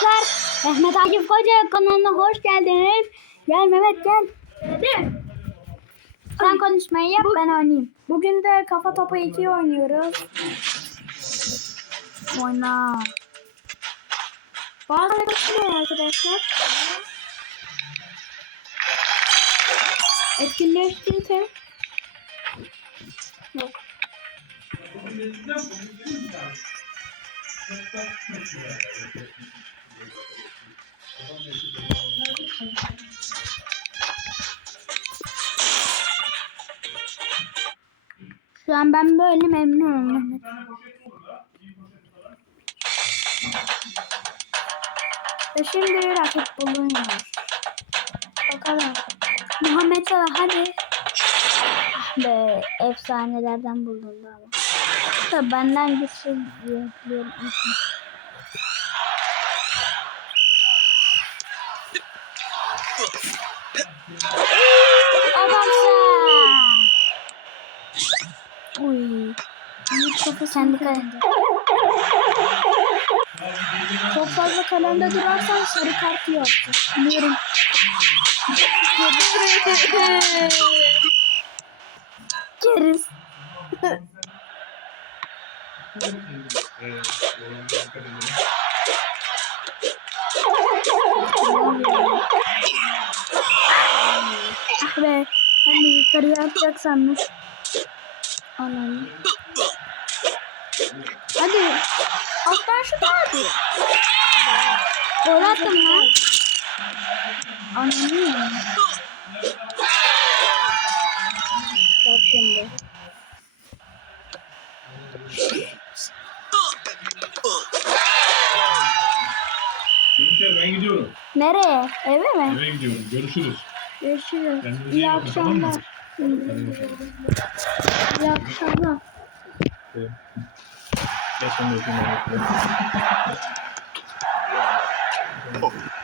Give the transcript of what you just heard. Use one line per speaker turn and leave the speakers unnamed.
arkadaşlar. Mehmet Akif Koca kanalına hoş geldiniz. Gel Mehmet gel. Sen konuşmayı yap ben oynayayım.
Bugün de kafa topu 2 oynuyoruz.
Oyna.
Bazen kaçıyor arkadaşlar. Etkinleştirdim. Yok.
Şu an ben böyle memnunum.
Ve şimdi rakip bulunuyor. Bakalım.
Muhammed Salah hadi. Ah be efsanelerden buldum da ama. Tabii benden güçsüz diye Kendi kalende.
Çok fazla kalemde durarsan sarı kart yiyorsun.
Biliyorum. Keriz. ah be. Ben de yukarıya atacak sandım. Anam. Hadi.
Alttan şut at.
Gol attım lan. Ananı. Bak şimdi.
Gençler ben gidiyorum.
Nereye? Eve mi?
Eve gidiyorum. Görüşürüz.
Görüşürüz.
İyi
İyi
bakın, tamam
İyi akşamlar.
Ben de.